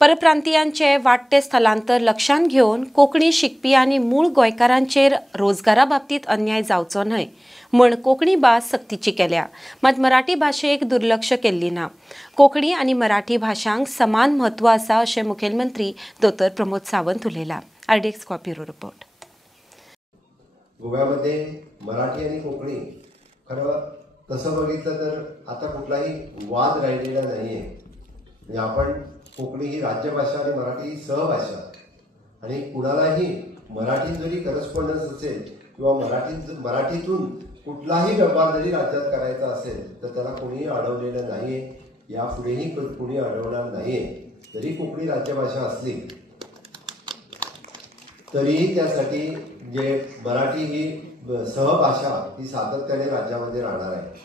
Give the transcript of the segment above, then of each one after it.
परप्रांतीयांचे वाडटे स्थलांतर लक्षात घेऊन कोंकणी शिकपी आणि मूळ गोंयकारांचेर रोजगारा बाबतीत अन्याय जावचो न्हय म्हण कोंकणी भास सक्तीची केल्या। मात मराठी भाषेक दुर्लक्ष केल्ली ना। कोंकणी आणि मराठी भाषांक समान महत्व आसा अशें मुखेलमंत्री डॉ. प्रमोद सावंत उलयला। RDX bureau report. गोव्यामध्ये मराठी आणि कोकणी खरं तसं बघितलं तर आता कुठलाही वाद राहिलेला नाहीये। म्हणजे आपण कोकणी ही राज्यभाषा आणि मराठी ही सहभाषा आणि कुणालाही मराठी जरी करस्पॉन्डन्स असेल किंवा मराठीतून कुठलाही व्यवहार जरी राज्यात करायचा असेल तर त्याला कोणीही अडवलेलं नाहीये, यापुढेही कोणी अडवणार नाहीये। जरी कोकणी राज्यभाषा असली तरीही त्यासाठी जे मराठी ही सहभाषा ही सातत्याने राज्यामध्ये राहणार आहे।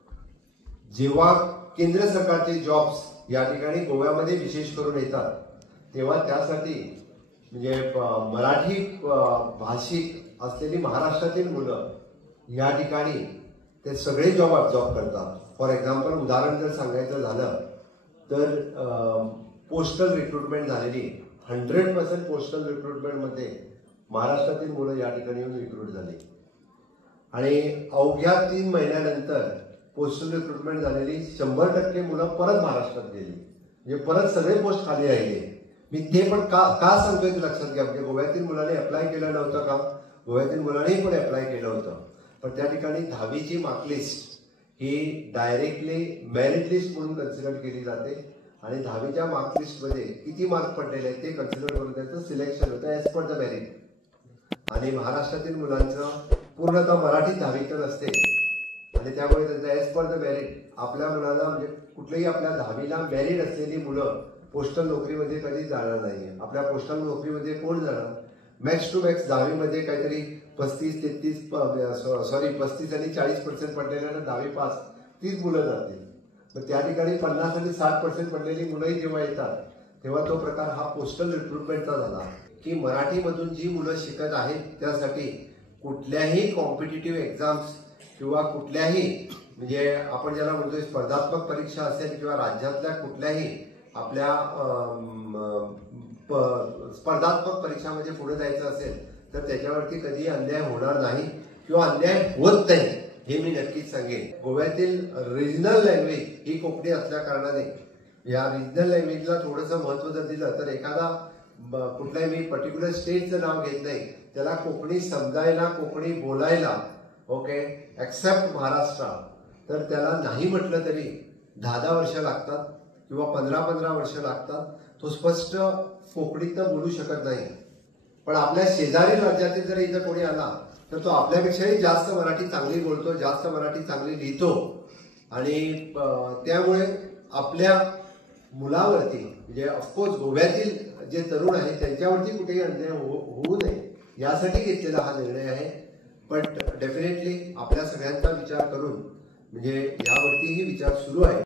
जेव्हा केंद्र सरकारचे जॉब्स या ठिकाणी गोव्यामध्ये विशेष करून येतात तेव्हा त्यासाठी म्हणजे मराठी भाषिक असलेली महाराष्ट्रातील मुलं या ठिकाणी ते सगळे जॉब करतात। फॉर एक्झाम्पल उदाहरण जर सांगायचं झालं तर पोस्टल रिक्रुटमेंट झालेली 100% पोस्टल रिक्रुटमेंटमध्ये महाराष्ट्रातील मुलं या ठिकाणी येऊन रिक्रूट झाली आणि अवघ्या 3 महिन्यानंतर पोस्टल रिक्रुटमेंट झालेली 100% मुलं परत महाराष्ट्रात गेली। म्हणजे परत सगळे पोस्ट खाली राहिले। मी ते पण का सांगतोय ते लक्षात घ्या। म्हणजे गोव्यातील मुलांनी अप्लाय केलं नव्हतं का? गोव्यातील मुलांनी पण अप्लाय केलं होतं, पण त्या ठिकाणी 10वीची मार्कलिस्ट ही डायरेक्टली मेरिट लिस्ट म्हणून कन्सिडर केली जाते आणि 10वीच्या मार्कलिस्टमध्ये किती मार्क पडलेले आहेत ते कन्सिडर करून त्याचं सिलेक्शन होतं ॲज पर द मेरिट। आणि महाराष्ट्रातील मुलांचं पूर्णतः मराठी 10वीत असते आणि त्यामुळे त्यांचं ॲज पर द मेरिट आपल्या मुलाला म्हणजे कुठल्याही आपल्या 10वीला मेरिट असलेली मुलं पोस्टल नोकरीमध्ये कधी जाणार नाही। आपल्या पोस्टल नोकरीमध्ये कोण जाणार? मॅक्स टू मॅक्स 10वीमध्ये काहीतरी 35 आणि 40% पडलेल्या 10वी पास तीच मुलं जातील। तर त्या ठिकाणी 50 आणि 60% पडलेली मुलंही जेव्हा येतात तेव्हा तो प्रकार हा पोस्टल रिक्रुटमेंटचा झाला की मराठीमधून जी मुलं शिकत आहेत त्यासाठी कुठल्याही कॉम्पिटिटिव्ह एक्झाम्स किंवा कुठल्याही म्हणजे आपण ज्याला म्हणतोय स्पर्धात्मक परीक्षा असेल किंवा राज्यातल्या कुठल्याही आपल्या स्पर्धात्मक परीक्षामध्ये पुढे जायचं असेल तर त्याच्यावरती कधीही अन्याय होणार नाही किंवा अन्याय होत नाही हे मी नक्कीच सांगेन। गोव्यातील रिजनल लँग्वेज ही कोकणी असल्या कारणाने या रिजनल लँग्वेजला थोडंसं महत्त्व जर दिलं तर एखादा कुठल्याही मी पर्टिक्युलर स्टेटचं नाव घेत नाही, त्याला कोकणी समजायला कोकणी बोलायला ओके एक्सेप्ट महाराष्ट्र तर त्याला नाही म्हटलं तरी 10 वर्ष लागतात किंवा 15 वर्ष लागतात। तो स्पष्ट कोकणीत बोलू शकत नाही, पण आपल्या शेजारी राज्यातील जर इथं कोणी आला तर तो आपल्यापेक्षाही जास्त मराठी चांगली बोलतो, जास्त मराठी चांगली लिहितो आणि त्यामुळे आपल्या मुलावरती म्हणजे ऑफकोर्स गोव्यातील जे तरुण आहेत त्यांच्यावरती कुठेही अन्याय होऊ नये यासाठी घेतलेला हा निर्णय आहे। पण डेफिनेटली आपल्या सगळ्यांचा विचार करून म्हणजे यावरतीही विचार सुरू आहे।